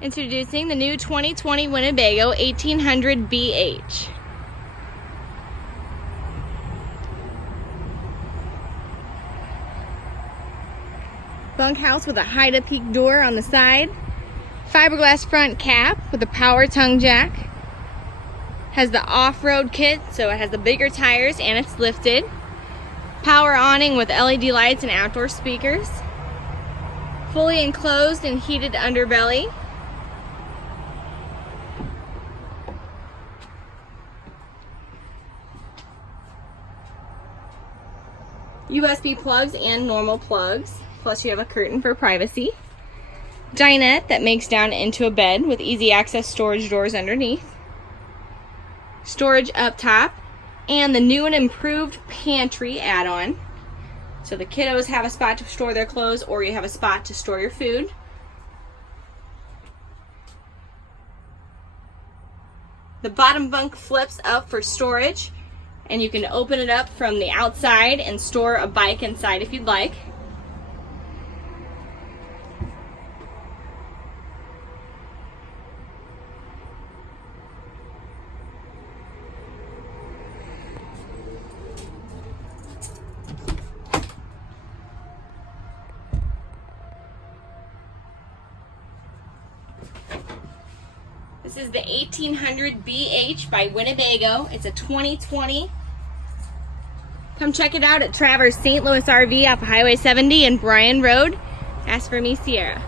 Introducing the new 2020 Winnebago 1800 BH. Bunkhouse with a high-to-peak door on the side. Fiberglass front cap with a power tongue jack. Has the off-road kit, so it has the bigger tires and it's lifted. Power awning with LED lights and outdoor speakers. Fully enclosed and heated underbelly. USB plugs and normal plugs, plus you have a curtain for privacy. Dinette that makes down into a bed with easy access storage doors underneath. Storage up top, and the new and improved pantry add-on. So the kiddos have a spot to store their clothes, or you have a spot to store your food. The bottom bunk flips up for storage, and you can open it up from the outside and store a bike inside if you'd like. This is the 1800 BH by Winnebago. It's a 2020. Come check it out at Traverse St. Louis RV off of Highway 70 and Bryan Road. Ask for me, Ciarra.